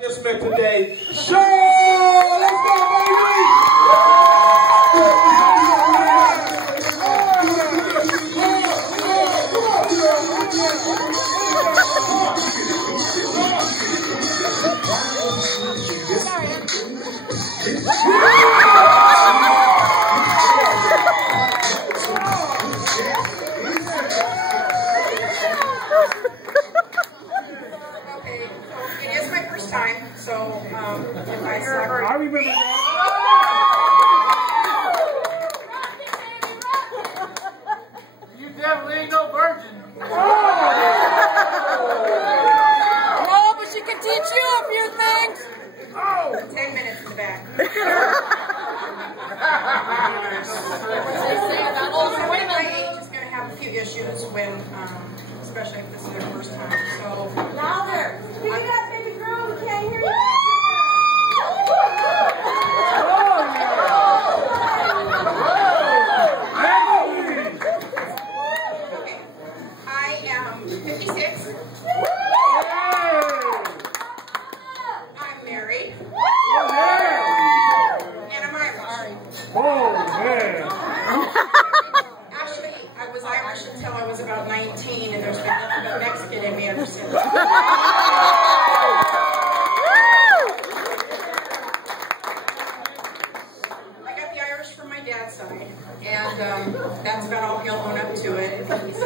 Just met today. Show! Let's go, baby! I remember that. You definitely ain't no virgin. Oh, but she can teach you a few things. Oh! 10 minutes in the back. Also, my age is going to have a few issues when, especially if this is their first time. So Louder. Speak it up, baby girl. We can't hear you. I am 56. I'm married. And I'm Irish. Oh, man. Actually, I was Irish until I was about 19, and there's been nothing but Mexican in me ever since. I got the Irish from my dad's side, and that's about all he'll own up to it. He's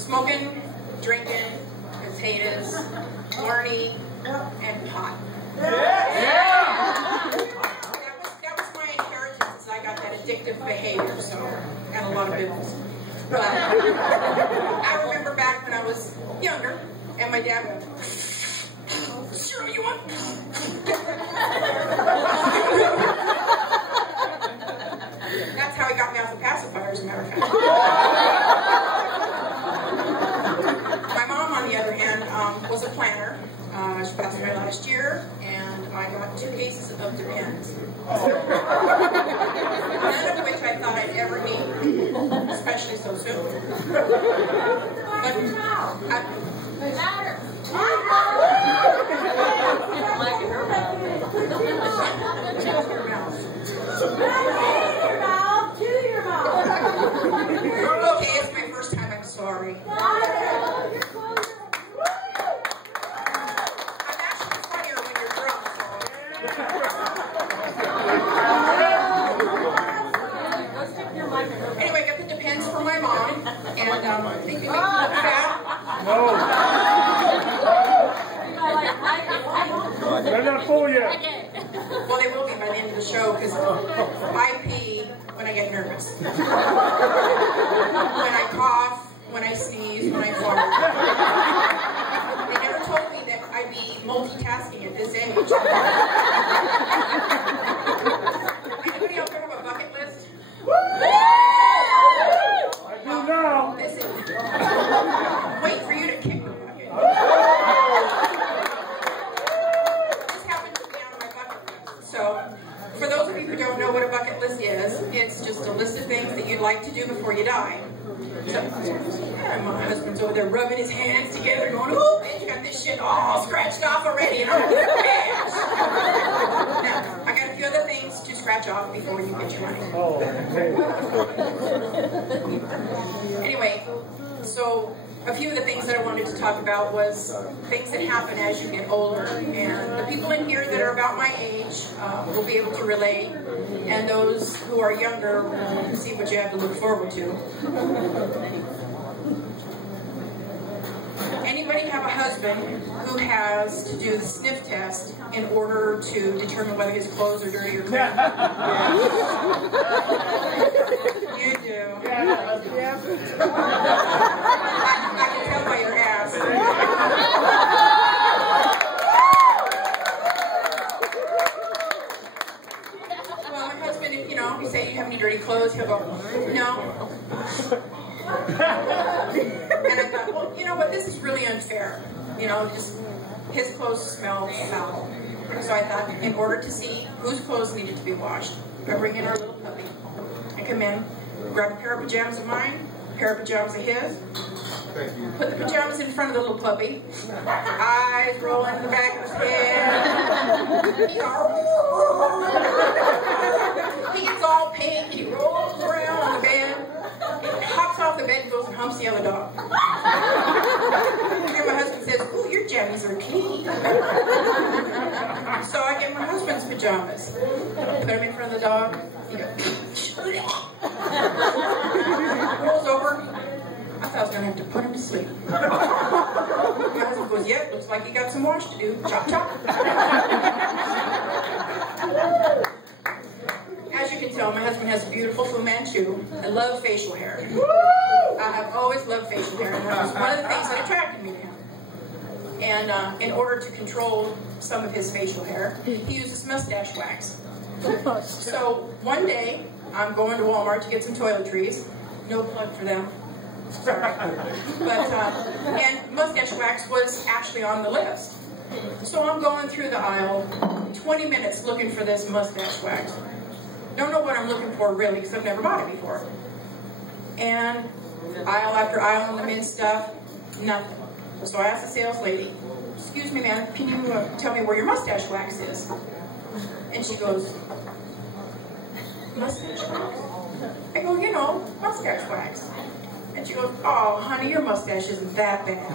smoking, drinking, potatoes, learning, and pot. That was my inheritance. I got that addictive behavior, so, and a lot of bills. But I remember back when I was younger, and my dad went, "Sure, you want?" That's how he got me off the pacifier, as a matter of fact. My mom, on the other hand, was a planner. She passed away last year, and I got 2 cases of Depends. None of which I thought I'd ever need, especially so soon. Okay, it's my first time. I'm sorry. Anyway, I got the Depends for my mom, and I think they make me look fat. No. They're not full yet. Well, they will be by the end of the show, because I pee when I get nervous. When I cough, when I sneeze, when I fart. They never told me that I'd be multitasking at this age. Anybody out there have a bucket list? I do now. Listen, wait for you to kick the bucket. This happened to be on my bucket list. So, for those of you who don't know what a bucket list is, it's just a list of things that you'd like to do before you die. So, my husband's over there rubbing his hands together, going, "Oh, bitch, you got this shit all scratched off already, and I'm a bitch." Now, I got a few other things to scratch off before you get your money. Oh, okay. Anyway, so a few of the things that I wanted to talk about was things that happen as you get older, and the people in here that are about my age will be able to relate, and those who are younger will see what you have to look forward to. Anybody have a husband who has to do the sniff test in order to determine whether his clothes are dirty or clean? You do. I can tell by your ass. Well, my husband, if you say you have any dirty clothes, he'll go, "No." And I thought, well, you know what, this is really unfair. Just his clothes smell foul. So I thought, in order to see whose clothes needed to be washed, I bring in our little puppy. I come in, grab a pair of pajamas of mine, a pair of pajamas of his, Put the pajamas in front of the little puppy. Eyes rolling in the back of his head. He gets all pink. He rolls around on the bed. He hops off the bed and goes and humps the other dog. And my husband says, "Ooh, your jammies are clean." So I get my husband's pajamas. Put them in front of the dog. He goes, rolls over. I thought I was going to have to put him to sleep. My husband goes, "Yep, looks like you got some wash to do. Chop, chop." As you can tell, my husband has a beautiful Fu Manchu. I love facial hair. I have always loved facial hair, and that was one of the things that attracted me to him. And in order to control some of his facial hair, he uses mustache wax. So one day, I'm going to Walmart to get some toiletries. No plug for them. Sorry. But, and mustache wax was actually on the list. So I'm going through the aisle, 20 minutes looking for this mustache wax. Don't know what I'm looking for really, because I've never bought it before. And aisle after aisle on the men's stuff, nothing. So I asked the sales lady, "Excuse me, ma'am, can you tell me where your mustache wax is?" And she goes, "Mustache wax?" I go, "You know, mustache wax." And she goes, "Oh, honey, your mustache isn't that bad."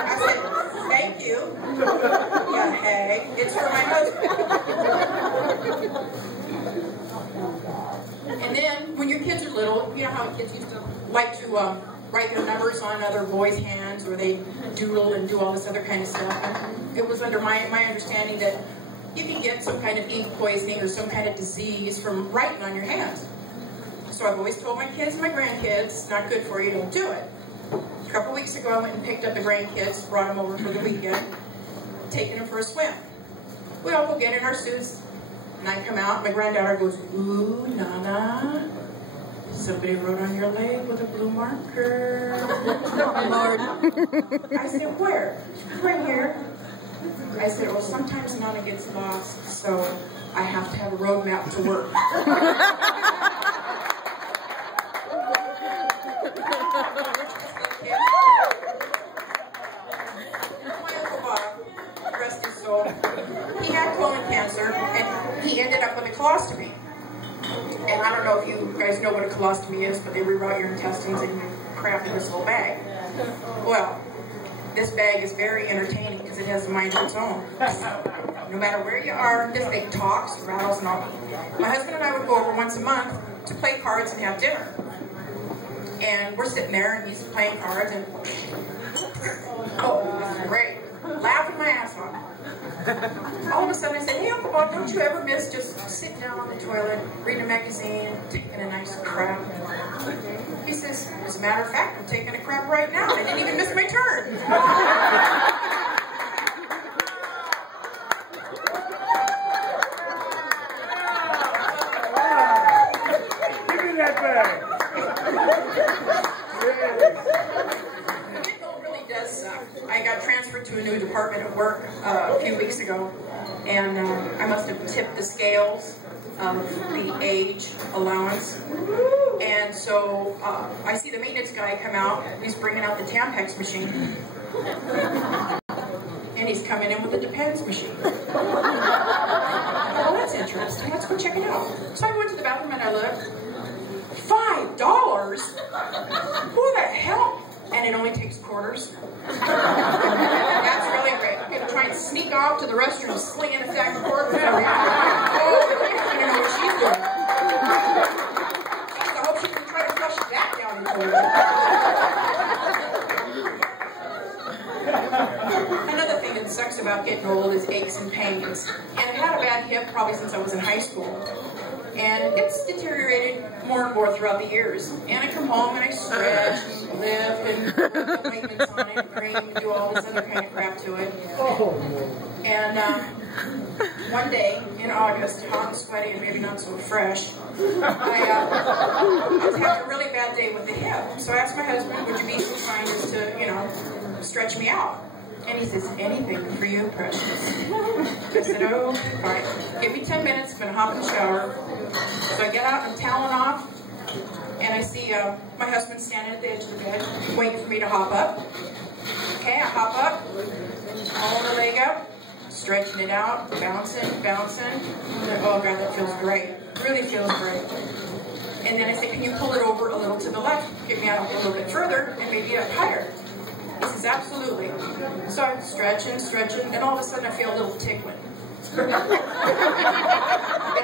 I said, "Thank you. Yeah, hey, it's for my husband." And then, when your kids are little, you know how kids used to like to write their numbers on other boys' hands, or they doodle and do all this other kind of stuff. And it was under my understanding that you can get some kind of ink poisoning or some kind of disease from writing on your hands. So I've always told my kids and my grandkids, it's not good for you, don't do it. A couple weeks ago, I went and picked up the grandkids, brought them over for the weekend, taking them for a swim. We all go get in our suits, and I come out, my granddaughter goes, "Ooh, Nana, somebody wrote on your leg with a blue marker." I said, "Where?" "Right here." I said, "Oh, sometimes Nana gets lost, so I have to have a road map to work." My Uncle Bob, rest his soul, he had colon cancer, and he ended up with a colostomy. And I don't know if you guys know what a colostomy is, but they reroute your intestines and you crap in this little bag. Well, this bag is very entertaining because it has a mind of its own. No matter where you are, this thing talks, rattles, and all. My husband and I would go over once a month to play cards and have dinner. And we're sitting there, and he's playing cards, and oh, this is great. Laughing my ass off. All of a sudden I said, "Hey, Uncle Bob, don't you ever miss just sitting down on the toilet, reading a magazine, taking a nice crap?" He says, "As a matter of fact, I'm taking a crap right now. I didn't even miss my turn." Give me that bag. It really does suck. I got transferred to a new department at work a few weeks ago, and I must have tipped the scales of the age allowance. And so I see the maintenance guy come out, and he's bringing out the Tampax machine. And he's coming in with the Depends machine. Oh, that's interesting. Let's go check it out. So I went to the bathroom and I looked. $5? Who the hell? And it only takes quarters. That's really great. I'm going to try and sneak off to the restroom, slinging a sack of quarters every hour. Oh, I don't know what she's doing. Jeez, I hope she can try to flush that down the toilet. Another thing that sucks about getting old is aches and pains. And I've had a bad hip probably since I was in high school. And it's deteriorated more and more throughout the years. And I come home and I stretch and lift and put maintenance on it and cream and do all this other kind of crap to it. And one day in August, hot and sweaty and maybe not so fresh, I was having a really bad day with the hip. So I asked my husband, "Would you be so kind as to, you know, stretch me out?" And he says, "Anything for you, precious." I said, "Oh, all right. Give me 10 minutes. I'm going to hop in the shower." So I get out, I'm toweling off. and I see my husband standing at the edge of the bed, waiting for me to hop up. Okay, I hop up, hold the leg up, stretching it out, bouncing, bouncing. Oh God, that feels great. Really feels great. And then I say, can you pull it over a little to the left? Get me out a little bit further and maybe up higher. He says, absolutely. So I'm stretching, stretching, and all of a sudden I feel a little tickling. And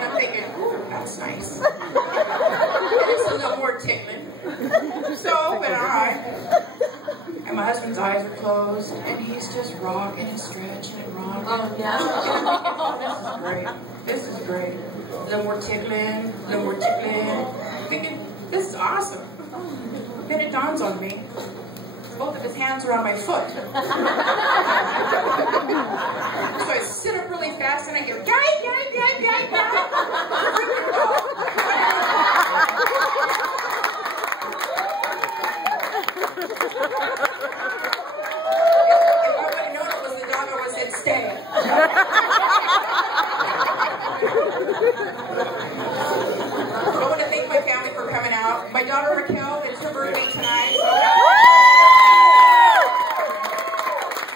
I'm thinking, ooh, that's nice. And it's a little more tickling. So, but all right. And my husband's eyes are closed, and he's just rocking and stretching and rocking. Oh, yeah. This is great. A little more tickling, a little more tickling. Thinking, this is awesome. Then it dawns on me. Both of his hands are on my foot. So I sit up really fast and I hear, guy. If I would have known it was the dog, I would have said, stay. I want to thank my family for coming out. My daughter Raquel, it's her birthday tonight. So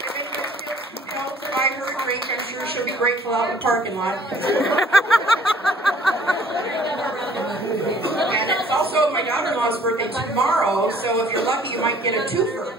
if anybody feels compelled to buy her a drink, I'm sure she'll be grateful out in the parking lot. And it's also my daughter-in-law's birthday tomorrow, so if you're lucky, you might get a twofer.